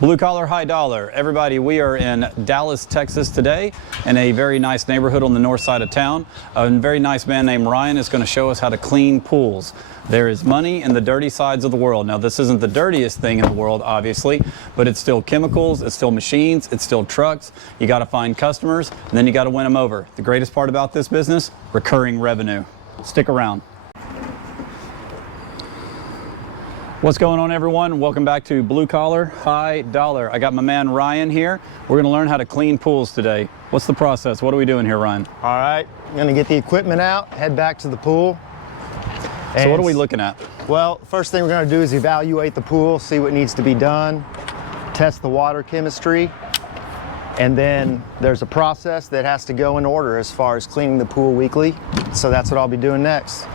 Blue collar, high dollar. Everybody, we are in Dallas, Texas today in a very nice neighborhood on the north side of town. A very nice man named Ryan is going to show us how to clean pools. There is money in the dirty sides of the world. Now, this isn't the dirtiest thing in the world, obviously, but it's still chemicals, it's still machines, it's still trucks. You got to find customers, and then you got to win them over. The greatest part about this business, recurring revenue. Stick around. What's going on, everyone? Welcome back to Blue Collar, High Dollar. I got my man Ryan here. We're going to learn how to clean pools today. What's the process? What are we doing here, Ryan? All right, I'm going to get the equipment out, head back to the pool. So what are we looking at? Well, first thing we're going to do is evaluate the pool, see what needs to be done, test the water chemistry, and then there's a process that has to go in order as far as cleaning the pool weekly. So that's what I'll be doing next.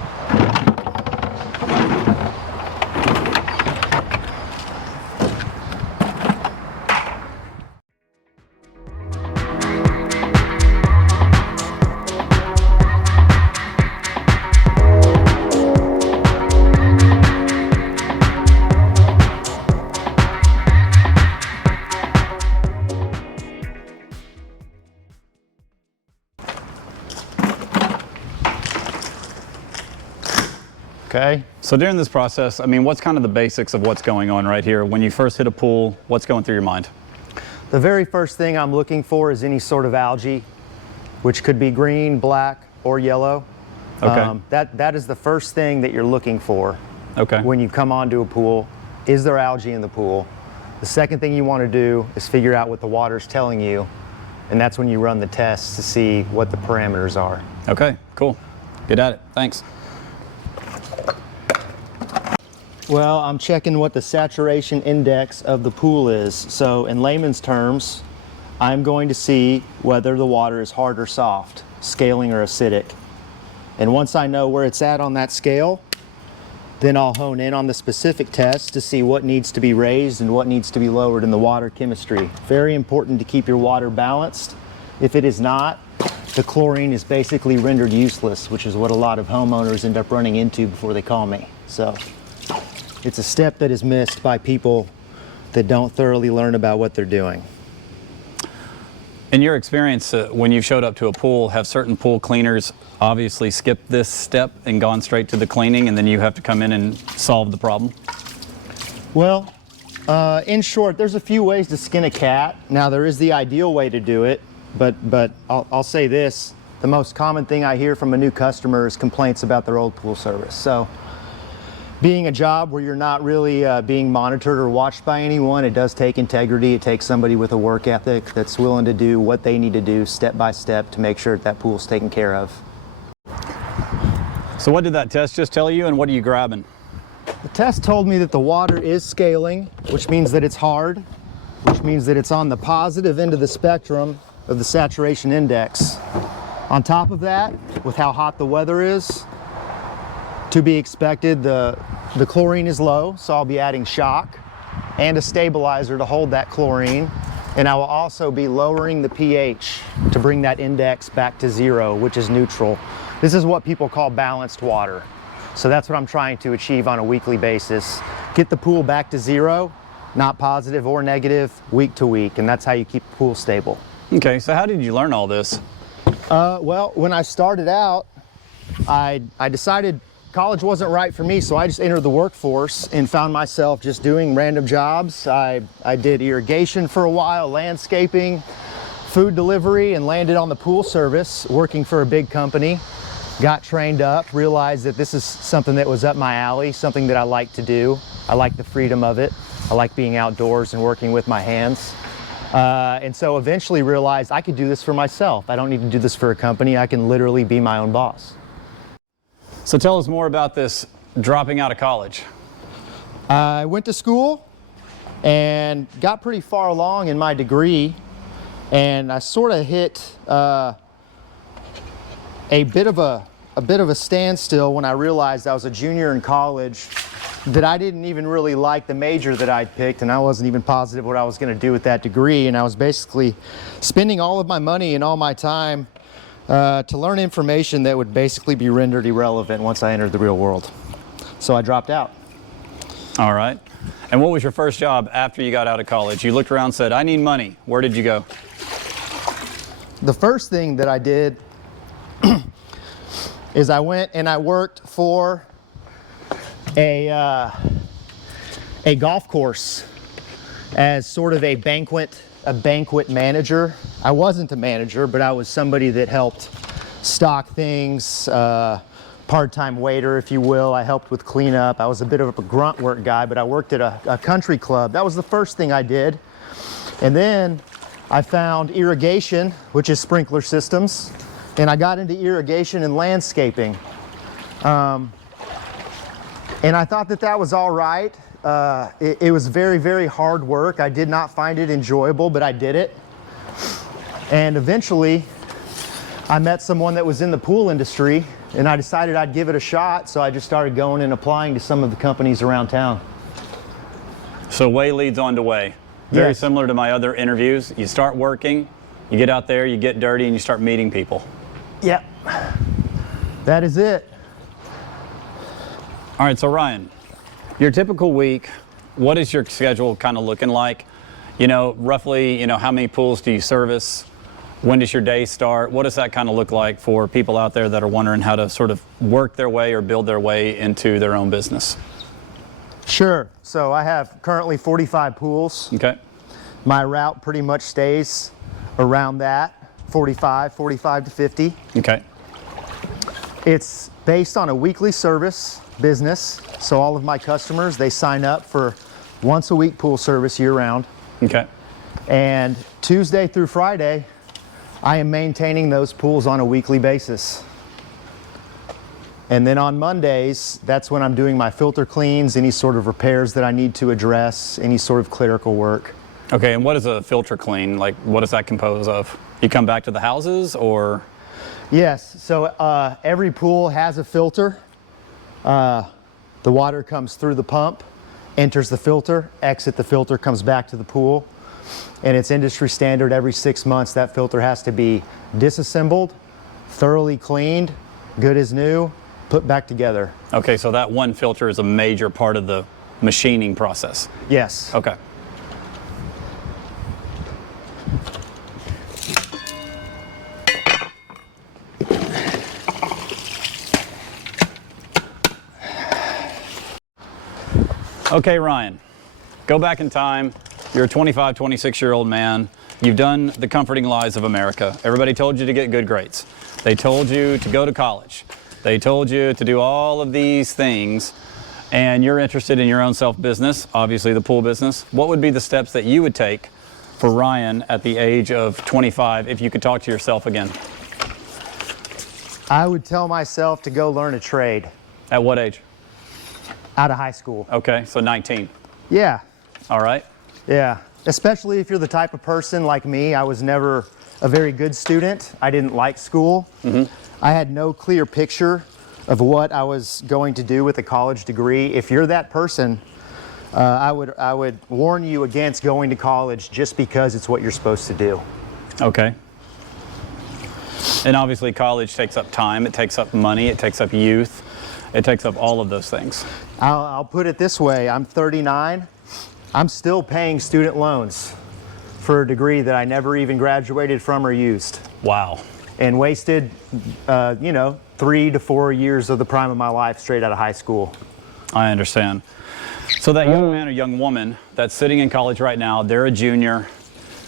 Okay. So during this process, I mean, what's kind of the basics of what's going on right here? When you first hit a pool, what's going through your mind? The very first thing I'm looking for is any sort of algae, which could be green, black, or yellow. Okay. That is the first thing that you're looking for. Okay. When you come onto a pool. Is there algae in the pool? The second thing you want to do is figure out what the water's telling you, and that's when you run the tests to see what the parameters are. Okay, cool. Get at it. Thanks. Well, I'm checking what the saturation index of the pool is. So in layman's terms, I'm going to see whether the water is hard or soft, scaling or acidic. And once I know where it's at on that scale, then I'll hone in on the specific test to see what needs to be raised and what needs to be lowered in the water chemistry. Very important to keep your water balanced. If it is not, the chlorine is basically rendered useless, which is what a lot of homeowners end up running into before they call me. So it's a step that is missed by people that don't thoroughly learn about what they're doing. In your experience, when you showed up to a pool, have certain pool cleaners obviously skipped this step and gone straight to the cleaning, and then you have to come in and solve the problem? Well, in short, there's a few ways to skin a cat. Now, there is the ideal way to do it, but I'll say this. The most common thing I hear from a new customer is complaints about their old pool service. So, being a job where you're not really being monitored or watched by anyone, it does take integrity. It takes somebody with a work ethic that's willing to do what they need to do step by step to make sure that pool's taken care of. So what did that test just tell you, and what are you grabbing? The test told me that the water is scaling, which means that it's hard, which means that it's on the positive end of the spectrum of the saturation index. On top of that, with how hot the weather is, to be expected, the chlorine is low, so I'll be adding shock and a stabilizer to hold that chlorine. And I will also be lowering the pH to bring that index back to 0, which is neutral. This is what people call balanced water. So that's what I'm trying to achieve on a weekly basis. Get the pool back to 0, not positive or negative, week to week, and that's how you keep the pool stable. Okay, so how did you learn all this? Well, when I started out, I decided college wasn't right for me, so I just entered the workforce and found myself just doing random jobs. I did irrigation for a while, landscaping, food delivery, and landed on the pool service working for a big company. Got trained up, realized that this is something that was up my alley, something that I like to do. I like the freedom of it. I like being outdoors and working with my hands. And so eventually realized I could do this for myself. I don't need to do this for a company. I can literally be my own boss. So tell us more about this dropping out of college. I went to school and got pretty far along in my degree, and I sort of hit a bit of a standstill when I realized I was a junior in college, that I didn't even really like the major that I'd picked, and I wasn't even positive what I was going to do with that degree, and I was basically spending all of my money and all my time to learn information that would basically be rendered irrelevant once I entered the real world. So I dropped out. All right. And what was your first job after you got out of college? You looked around and said, I need money. Where did you go? The first thing that I did is I went and I worked for a golf course as sort of a banquet manager. I wasn't a manager, but I was somebody that helped stock things, part-time waiter, if you will. I helped with cleanup. I was a bit of a grunt work guy, but I worked at a country club. That was the first thing I did. And then I found irrigation, which is sprinkler systems, and I got into irrigation and landscaping. And I thought that that was all right. It was very, very hard work. I did not find it enjoyable, but I did it. And eventually, I met someone that was in the pool industry, and I decided I'd give it a shot, so I just started going and applying to some of the companies around town. So way leads on to way. Very Yes. similar to my other interviews. You start working, you get out there, you get dirty, and you start meeting people. Yep, that is it. All right, so Ryan, your typical week, what is your schedule kind of looking like? You know, roughly, you know, how many pools do you service? When does your day start? What does that kind of look like for people out there that are wondering how to sort of work their way or build their way into their own business? Sure, so I have currently 45 pools. Okay. My route pretty much stays around that, 45 to 50. Okay. It's based on a weekly service business, so all of my customers, they sign up for once a week pool service year round. Okay. And Tuesday through Friday, I am maintaining those pools on a weekly basis. And then on Mondays, that's when I'm doing my filter cleans, any sort of repairs that I need to address, any sort of clerical work. Okay, and what is a filter clean? Like, what does that compose of? You come back to the houses, or? Yes, so every pool has a filter. The water comes through the pump, enters the filter, exit the filter, comes back to the pool. And it's industry standard every 6 months that filter has to be disassembled, thoroughly cleaned, good as new, put back together. Okay, so that one filter is a major part of the machining process. Yes. Okay. Okay, Ryan, go back in time. You're a 25, 26-year-old man. You've done the comforting lies of America. Everybody told you to get good grades. They told you to go to college. They told you to do all of these things, and you're interested in your own self-business, obviously the pool business. What would be the steps that you would take for Ryan at the age of 25 if you could talk to yourself again? I would tell myself to go learn a trade At what age? out of high school. Okay, so 19. Yeah, All right. yeah. Especially if you're the type of person like me. I was never a very good student. I didn't like school. I had no clear picture of what I was going to do with a college degree. If you're that person, I would warn you against going to college just because it's what you're supposed to do. Okay. And obviously college takes up time, it takes up money, it takes up youth, it takes up all of those things. I'll put it this way, I'm 39. I'm still paying student loans for a degree that I never even graduated from or used, Wow. and wasted, 3 to 4 years of the prime of my life straight out of high school. I understand. So that young man or young woman that's sitting in college right now, they're a junior,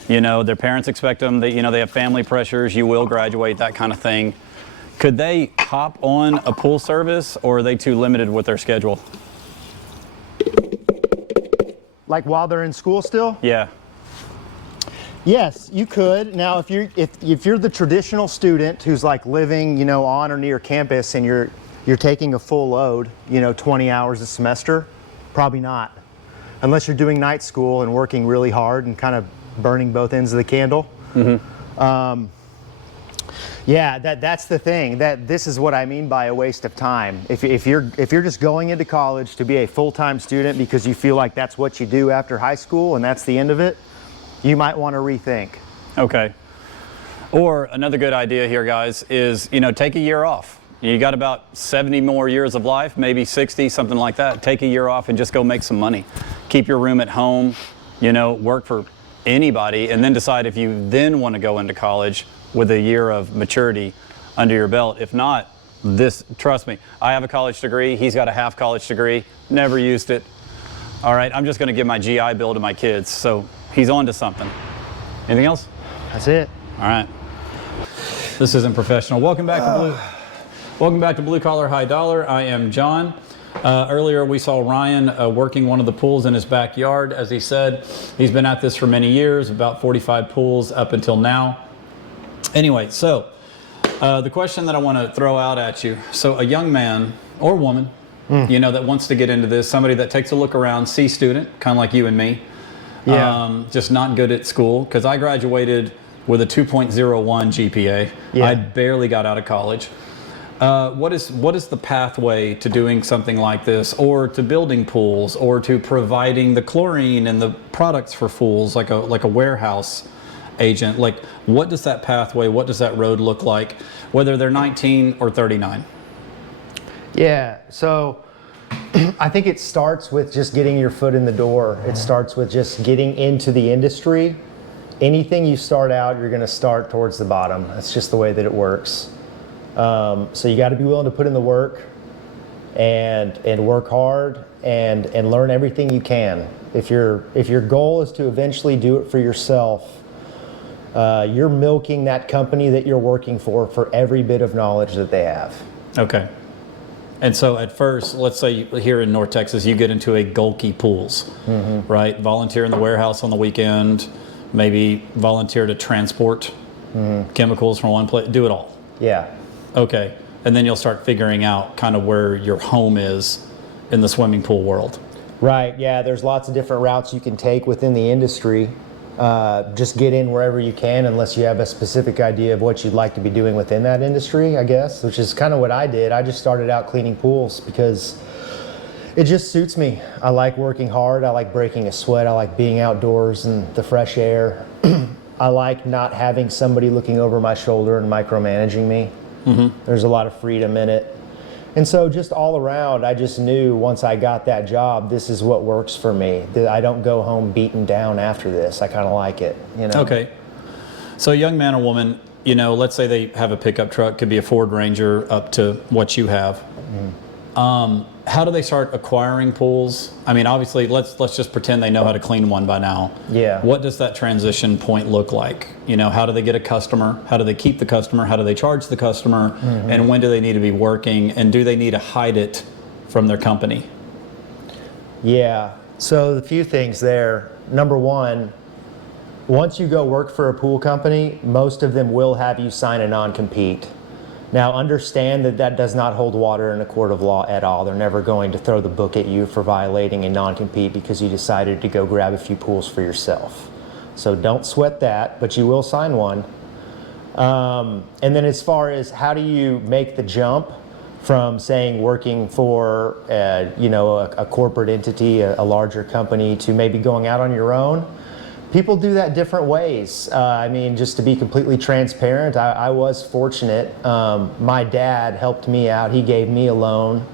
you know, their parents expect them, they have family pressures, you will graduate, that kind of thing. Could they hop on a pool service, or are they too limited with their schedule? Like while they're in school still? Yeah. Yes, you could. Now, if you're the traditional student who's like living, on or near campus, and you're taking a full load, 20 hours a semester, probably not. Unless you're doing night school and working really hard and kind of burning both ends of the candle. Yeah, that's the thing. That this is what I mean by a waste of time. If you're just going into college to be a full-time student because you feel like that's what you do after high school and that's the end of it, you might want to rethink. Okay. Or another good idea here, guys, is, take a year off. You got about 70 more years of life, maybe 60, something like that. Take a year off and just go make some money. Keep your room at home, you know, work for anybody, and then decide if you then want to go into college with a year of maturity under your belt. If not, trust me, I have a college degree. He's got a half college degree, never used it. All right, I'm just going to give my GI Bill to my kids. So he's on to something. Anything else? That's it. All right. This isn't professional. Welcome back to Blue Collar High Dollar. I am John. Earlier we saw Ryan working one of the pools in his backyard. As he said, he's been at this for many years, about 45 pools up until now. Anyway, so the question that I want to throw out at you. So a young man or woman, you know, that wants to get into this, somebody that takes a look around, C student, kind of like you and me, just not good at school, because I graduated with a 2.01 GPA. I barely got out of college. What is the pathway to doing something like this, or to building pools, or to providing the chlorine and the products for pools, like a warehouse agent? Like, what does that pathway, what does that road look like, whether they're 19 or 39? Yeah, so I think it starts with just getting your foot in the door. It starts with just getting into the industry. Anything you start out, you're going to start towards the bottom. That's just the way that it works. So you got to be willing to put in the work and work hard and learn everything you can. If your goal is to eventually do it for yourself, you're milking that company that you're working for every bit of knowledge that they have. Okay. And so at first, let's say here in North Texas, you get into a Gulky Pools, right? Volunteer in the warehouse on the weekend, maybe volunteer to transport chemicals from one place, do it all. Yeah. Okay. And then you'll start figuring out kind of where your home is in the swimming pool world. Right. Yeah. There's lots of different routes you can take within the industry. Just get in wherever you can, unless you have a specific idea of what you'd like to be doing within that industry, I guess, which is kind of what I did. I just started out cleaning pools because it just suits me. I like working hard. I like breaking a sweat. I like being outdoors and the fresh air. I like not having somebody looking over my shoulder and micromanaging me. There's a lot of freedom in it. And so just all around, I just knew once I got that job, this is what works for me. I don't go home beaten down after this. I kind of like it, you know? Okay. So a young man or woman, you know, let's say they have a pickup truck, could be a Ford Ranger up to what you have. How do they start acquiring pools? I mean, obviously, let's just pretend they know how to clean one by now. Yeah. What does that transition point look like? You know, how do they get a customer? How do they keep the customer? How do they charge the customer? And when do they need to be working? And do they need to hide it from their company? Yeah. So a few things there. Number one, once you go work for a pool company, most of them will have you sign a non-compete. Now understand that that does not hold water in a court of law at all. They're never going to throw the book at you for violating a non-compete because you decided to go grab a few pools for yourself. So don't sweat that, but you will sign one. And then as far as how do you make the jump from saying working for a corporate entity, a larger company, to maybe going out on your own, people do that different ways. I mean, just to be completely transparent, I was fortunate. My dad helped me out. He gave me a loan.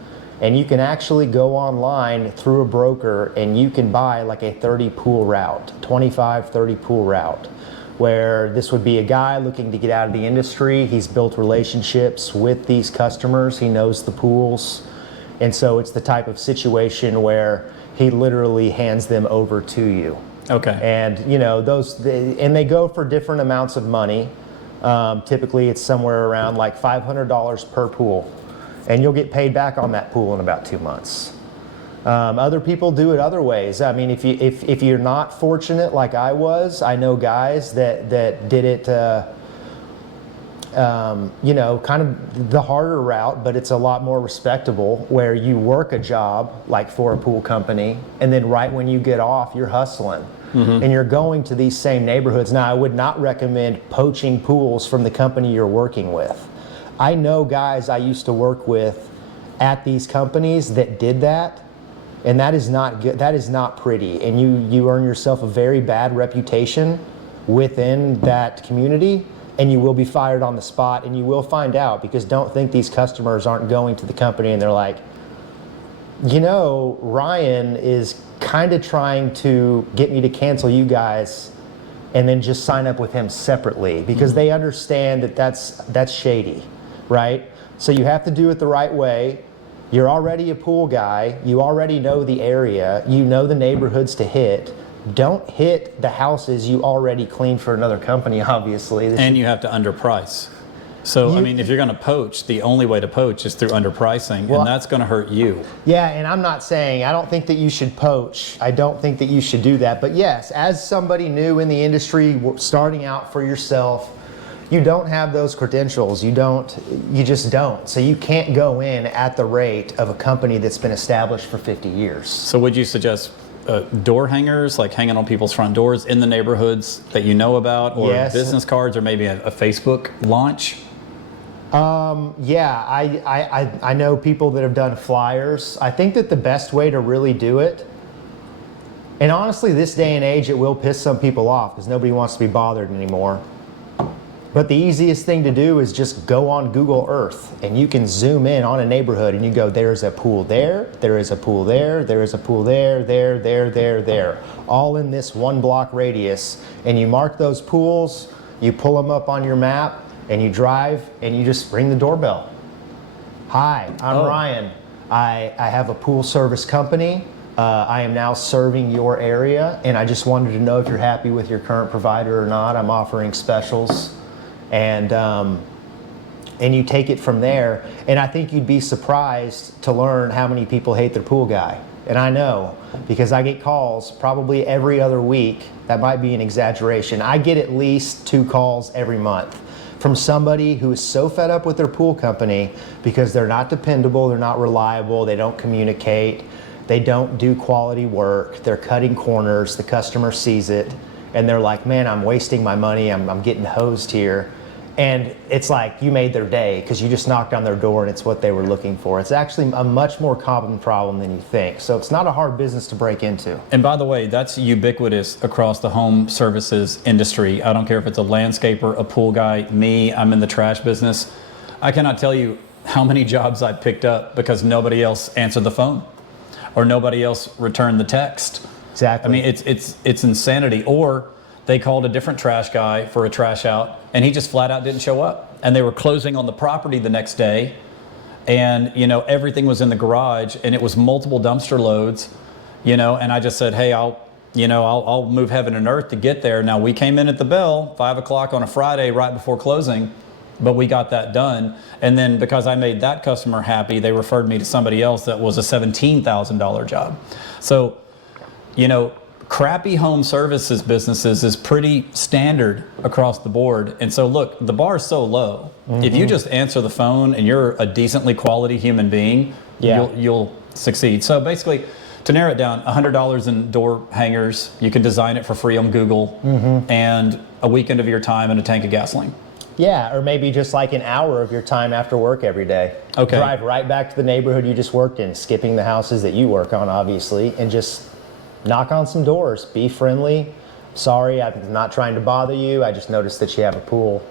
And you can actually go online through a broker and you can buy like a 30 pool route, 25, 30 pool route, where this would be a guy looking to get out of the industry. He's built relationships with these customers. He knows the pools. And so it's the type of situation where he literally hands them over to you. Okay. And you know, and they go for different amounts of money. Typically it's somewhere around like $500 per pool. And you'll get paid back on that pool in about 2 months. Other people do it other ways. I mean, if you're not fortunate like I was, I know guys that did it, kind of the harder route, but it's a lot more respectable, where you work a job like for a pool company, and then right when you get off, you're hustling. And you're going to these same neighborhoods. Now, I would not recommend poaching pools from the company you're working with. I know guys I used to work with at these companies that did that, and that is not good. That is not pretty, and you earn yourself a very bad reputation within that community and you will be fired on the spot, and you will find out, because don't think these customers aren't going to the company and they're like, you know, Ryan is kind of trying to get me to cancel you guys and then just sign up with him separately, because they understand that that's shady, right? So you have to do it the right way. You're already a pool guy. You already know the area. You know the neighborhoods to hit. Don't hit the houses you already cleaned for another company, obviously. And you have to underprice. So, I mean, if you're going to poach, the only way to poach is through underpricing, and that's going to hurt you. Yeah, and I'm not saying, I don't think that you should poach. I don't think that you should do that. But yes, as somebody new in the industry, starting out for yourself, you don't have those credentials. You just don't. So you can't go in at the rate of a company that's been established for 50 years. So would you suggest door hangers, like hanging on people's front doors in the neighborhoods that you know about, or business cards, or maybe a Facebook launch? Yeah, I know people that have done flyers. I think that the best way to really do it, and honestly, this day and age, it will piss some people off because nobody wants to be bothered anymore. But the easiest thing to do is just go on Google Earth, and you can zoom in on a neighborhood and you go, there's a pool there, there is a pool there, there is a pool there, there, all in this 1 block radius. And you mark those pools, you pull them up on your map, and you drive and you just ring the doorbell. Hi, I'm Ryan. I have a pool service company. I am now serving your area, and I just wanted to know if you're happy with your current provider or not. I'm offering specials. And you take it from there. And I think you'd be surprised to learn how many people hate their pool guy. And I know, because I get calls probably every other week. That might be an exaggeration. I get at least 2 calls every month from somebody who is so fed up with their pool company because they're not dependable, they're not reliable, they don't communicate, they don't do quality work, they're cutting corners, the customer sees it, and they're like, man, I'm wasting my money, I'm getting hosed here. And it's like you made their day because you just knocked on their door and it's what they were looking for. It's actually a much more common problem than you think. So it's not a hard business to break into. And by the way, that's ubiquitous across the home services industry. I don't care if it's a landscaper, a pool guy, me, I'm in the trash business. I cannot tell you how many jobs I picked up because nobody else answered the phone or nobody else returned the text. Exactly. I mean, it's insanity. Or they called a different trash guy for a trash out, and he just flat out didn't show up. And they were closing on the property the next day, and everything was in the garage, and it was multiple dumpster loads, and I just said, hey, I'll move heaven and earth to get there. Now, we came in at the bell 5 o'clock on a Friday right before closing, but we got that done. And then because I made that customer happy, they referred me to somebody else that was a $17,000 job. So, crappy home services businesses is pretty standard across the board. And so look, the bar is so low. Mm-hmm. If you just answer the phone and you're a decently quality human being, you'll succeed. So basically, to narrow it down, $100 in door hangers, you can design it for free on Google, and a weekend of your time and a tank of gasoline. Yeah, or maybe just like an hour of your time after work every day. Okay. Drive right back to the neighborhood you just worked in, skipping the houses that you work on, obviously, and just knock on some doors. Be friendly. Sorry, I'm not trying to bother you. I just noticed that you have a pool.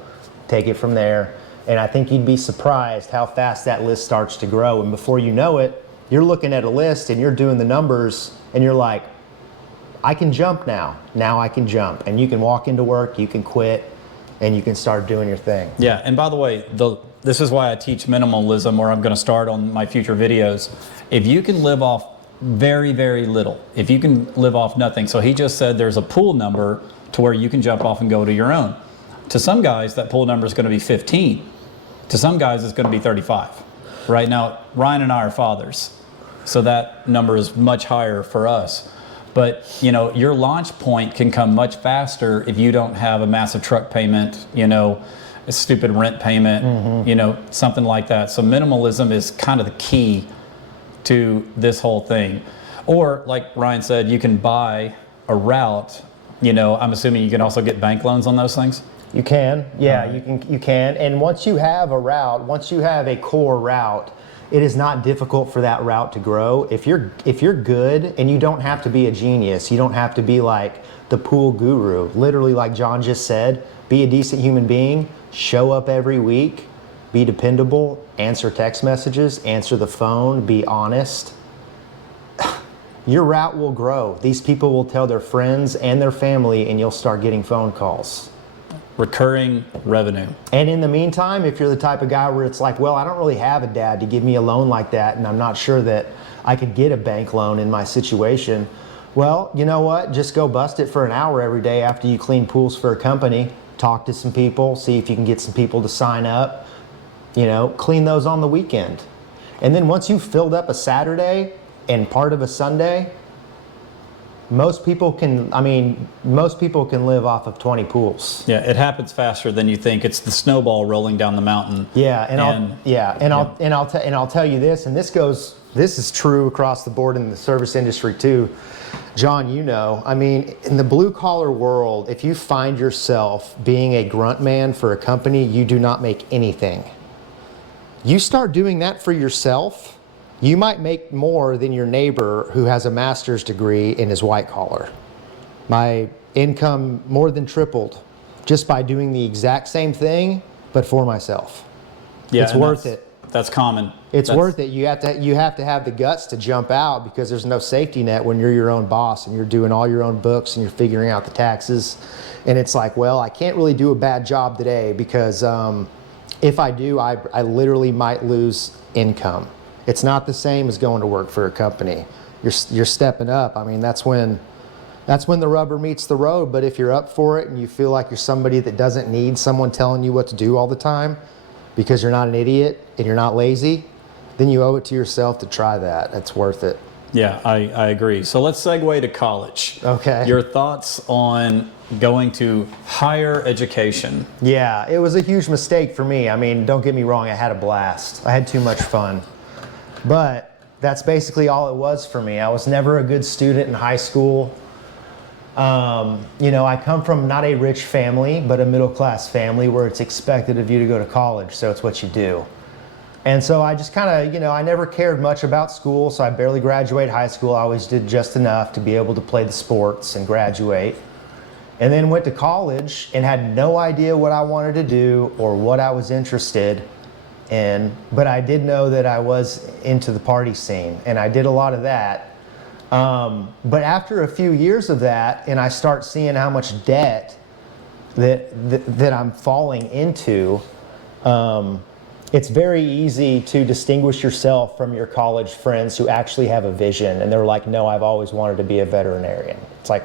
Take it from there. And I think you'd be surprised how fast that list starts to grow. And before you know it, you're looking at a list and you're doing the numbers and you're like, I can jump now. Now I can jump. And you can walk into work, you can quit, and you can start doing your thing. Yeah, and by the way, this is why I teach minimalism, or I'm going to start on my future videos. If you can live off very, very little, if you can live off nothing. So he just said there's a pool number to where you can jump off and go to your own. To some guys, that pool number is going to be 15. To some guys, it's going to be 35. Right now, Ryan and I are fathers, so that number is much higher for us. But your launch point can come much faster if you don't have a massive truck payment, a stupid rent payment, something like that. So minimalism is kind of the key to this whole thing. Or like Ryan said, you can buy a route. I'm assuming you can also get bank loans on those things. You can, yeah, you can. And once you have a route, once you have a core route, it is not difficult for that route to grow. If you're good, and you don't have to be a genius, you don't have to be like the pool guru. Literally, like John just said, be a decent human being, show up every week, be dependable, answer text messages, answer the phone, be honest. Your route will grow. These people will tell their friends and their family, and you'll start getting phone calls. Recurring revenue. And in the meantime, if you're the type of guy where it's like, well, I don't really have a dad to give me a loan like that, and I'm not sure that I could get a bank loan in my situation, well, you know what? Just go bust it for an hour every day after you clean pools for a company. Talk to some people, see if you can get some people to sign up. You know, clean those on the weekend. And then once you've filled up a Saturday and part of a Sunday, most people can live off of 20 pools. Yeah, it happens faster than you think. It's the snowball rolling down the mountain. Yeah, I'll tell you this, and this is true across the board in the service industry too. John, you know, I mean, in the blue collar world, if you find yourself being a grunt man for a company, you do not make anything. You start doing that for yourself, you might make more than your neighbor who has a master's degree and is white collar. My income more than tripled just by doing the exact same thing, but for myself. Yeah, it's worth it. That's common. It's worth it. You have to have the guts to jump out, because there's no safety net when you're your own boss and you're doing all your own books and you're figuring out the taxes. And it's like, well, I can't really do a bad job today because if I do, I literally might lose income. It's not the same as going to work for a company. You're stepping up. I mean, that's when the rubber meets the road. But if you're up for it and you feel like you're somebody that doesn't need someone telling you what to do all the time, because you're not an idiot and you're not lazy, then you owe it to yourself to try that. It's worth it. Yeah, I agree. So let's segue to college. Okay. Your thoughts on going to higher education? Yeah, it was a huge mistake for me. I mean, don't get me wrong, I had a blast. I had too much fun. But that's basically all it was for me. I was never a good student in high school. You know, I come from not a rich family, but a middle-class family where it's expected of you to go to college, so it's what you do. And so I just kind of, you know, I never cared much about school, so I barely graduated high school. I always did just enough to be able to play the sports and graduate. And then went to college and had no idea what I wanted to do or what I was interested in, but I did know that I was into the party scene, and I did a lot of that. But after a few years of that, and I start seeing how much debt that I'm falling into, it's very easy to distinguish yourself from your college friends who actually have a vision, and they're like, no, I've always wanted to be a veterinarian. It's like,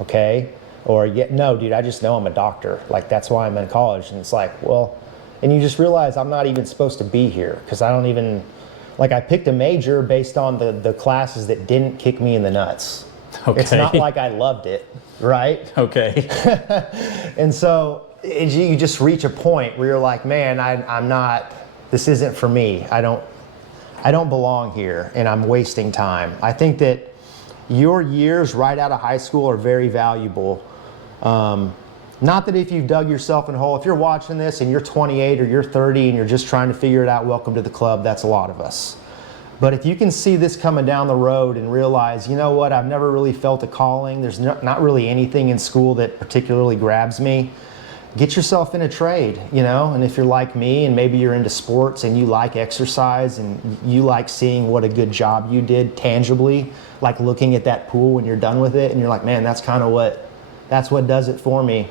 okay. Or, yeah, no, dude, I just know I'm a doctor. Like, that's why I'm in college. And it's like, well, and you just realize I'm not even supposed to be here, because I don't even, like, I picked a major based on the classes that didn't kick me in the nuts. Okay. It's not like I loved it, right? Okay. And so you just reach a point where you're like, man, I'm not, this isn't for me. I don't belong here, and I'm wasting time. I think that your years right out of high school are very valuable. Not that if you've dug yourself in a hole, if you're watching this and you're 28 or you're 30 and you're just trying to figure it out, welcome to the club. That's a lot of us. But if you can see this coming down the road and realize, you know what, I've never really felt a calling. There's not really anything in school that particularly grabs me. Get yourself in a trade, you know, and if you're like me and maybe you're into sports and you like exercise and you like seeing what a good job you did tangibly, like looking at that pool when you're done with it and you're like, man, that's what does it for me.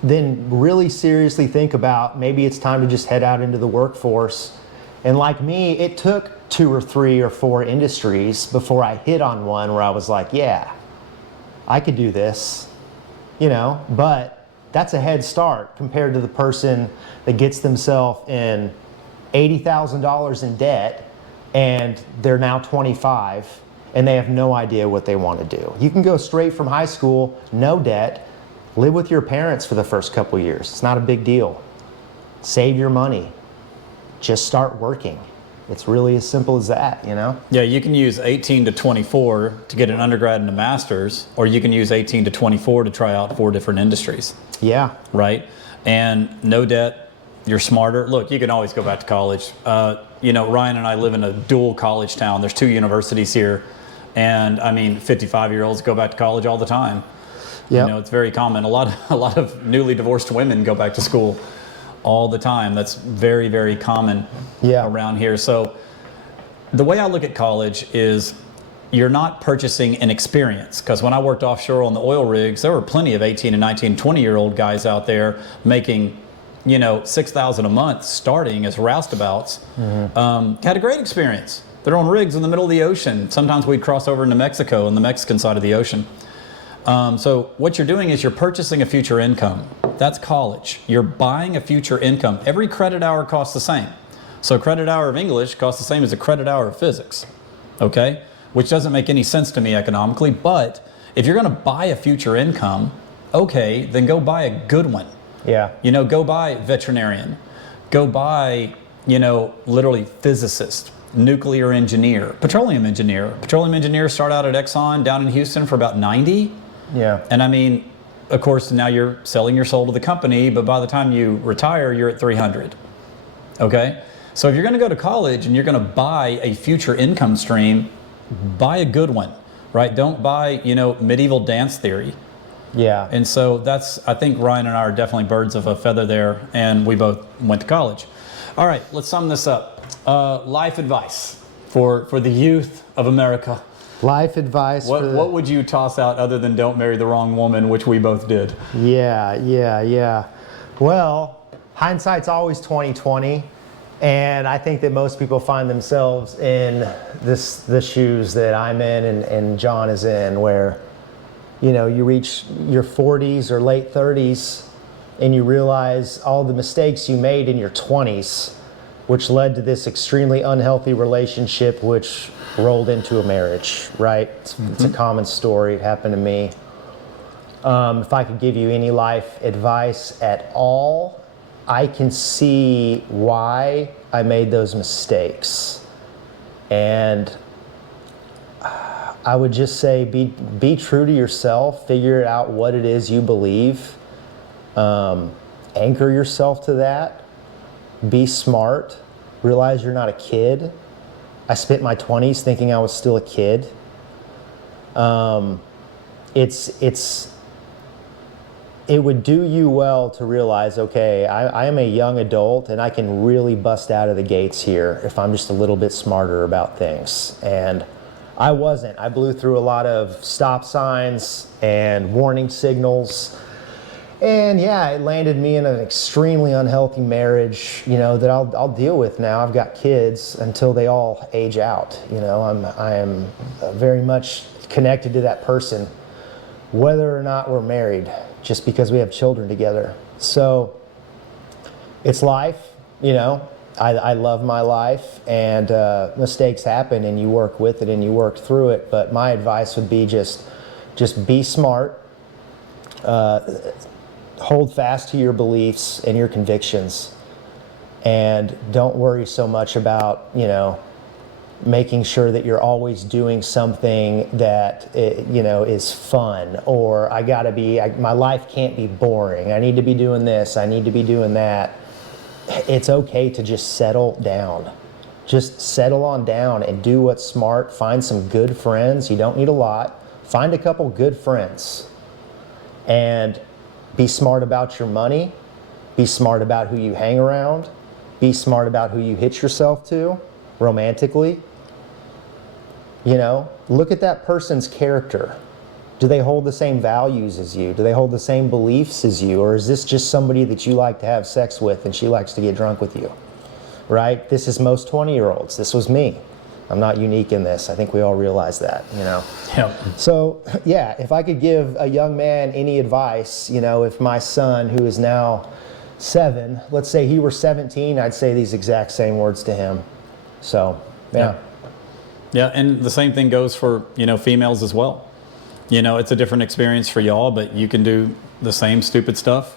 Then really seriously think about maybe it's time to just head out into the workforce. And like me, it took 2 or 3 or 4 industries before I hit on one where I was like, yeah, I could do this, you know, but that's a head start compared to the person that gets themselves in $80,000 in debt and they're now 25 and they have no idea what they want to do. You can go straight from high school, no debt, live with your parents for the first couple years. It's not a big deal. Save your money. Just start working. It's really as simple as that, you know? Yeah, you can use 18 to 24 to get an undergrad and a master's, or you can use 18 to 24 to try out 4 different industries. Yeah. Right? And no debt, you're smarter. Look, you can always go back to college. you know, Ryan and I live in a dual college town. There's 2 universities here. And I mean, 55-year-olds go back to college all the time. Yep. You know, it's very common. A lot of newly divorced women go back to school all the time. That's very, very common around here. So the way I look at college is you're not purchasing an experience. Because when I worked offshore on the oil rigs, there were plenty of 18 and 19, 20-year-old guys out there making, you know, $6,000 a month starting as roustabouts. Had a great experience. They're on rigs in the middle of the ocean. Sometimes we'd cross over into Mexico on the Mexican side of the ocean. So what you're doing is you're purchasing a future income. That's college. You're buying a future income. Every credit hour costs the same. So a credit hour of English costs the same as a credit hour of physics, okay? Which doesn't make any sense to me economically, but if you're gonna buy a future income, okay, then go buy a good one. Yeah. You know, go buy veterinarian. Go buy, you know, literally physicist, nuclear engineer, petroleum engineer. Petroleum engineers start out at Exxon down in Houston for about 90. Yeah. And I mean, of course, now you're selling your soul to the company, but by the time you retire, you're at 300. Okay? So if you're going to go to college and you're going to buy a future income stream, buy a good one, right? Don't buy, you know, medieval dance theory. Yeah. And so that's, I think Ryan and I are definitely birds of a feather there, and we both went to college. All right, let's sum this up. Life advice for the youth of America. Life advice. What would you toss out other than don't marry the wrong woman, which we both did? Yeah. Well, hindsight's always 20/20, and I think that most people find themselves in the shoes that I'm in and John is in, where, you know, you reach your 40s or late 30s and you realize all the mistakes you made in your 20s, which led to this extremely unhealthy relationship, which rolled into a marriage, right? It's a common story. It happened to me. If I could give you any life advice at all, I can see why I made those mistakes. And I would just say be true to yourself, figure out what it is you believe, anchor yourself to that, be smart, realize you're not a kid. I spent my 20s thinking I was still a kid. It would do you well to realize, okay, I am a young adult and I can really bust out of the gates here if I'm just a little bit smarter about things. And I wasn't. I blew through a lot of stop signs and warning signals. And yeah, it landed me in an extremely unhealthy marriage, you know, that I'll deal with now. I've got kids until they all age out. You know, I am very much connected to that person, whether or not we're married, just because we have children together. So it's life, you know. I love my life, and mistakes happen, and you work with it and you work through it. But my advice would be just be smart. Hold fast to your beliefs and your convictions, and don't worry so much about, you know, making sure that you're always doing something that, you know, is fun, or my life can't be boring. I need to be doing this. I need to be doing that. It's okay to just settle down. Just settle on down and do what's smart. Find some good friends. You don't need a lot. Find a couple good friends, and be smart about your money. Be smart about who you hang around. Be smart about who you hitch yourself to romantically. You know, look at that person's character. Do they hold the same values as you? Do they hold the same beliefs as you? Or is this just somebody that you like to have sex with and she likes to get drunk with you? Right? This is most 20-year-olds. This was me. I'm not unique in this. I think we all realize that, you know. Yep. So, yeah, if I could give a young man any advice, you know, if my son, who is now 7, let's say he were 17, I'd say these exact same words to him. So, yeah. Yeah, and the same thing goes for, you know, females as well. You know, it's a different experience for y'all, but you can do the same stupid stuff.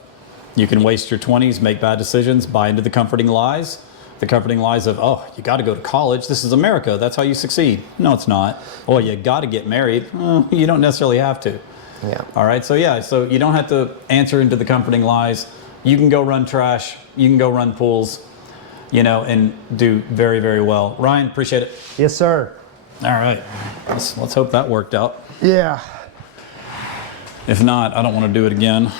You can waste your 20s, make bad decisions, buy into the comforting lies. The comforting lies of, oh, you got to go to college. This is America. That's how you succeed. No, it's not. Oh, you got to get married. You don't necessarily have to. Yeah. All right. So, yeah, so you don't have to answer into the comforting lies. You can go run trash. You can go run pools. you know, and do very, very well. Ryan, appreciate it. Yes, sir. All right, let's hope that worked out. Yeah. If not, I don't want to do it again.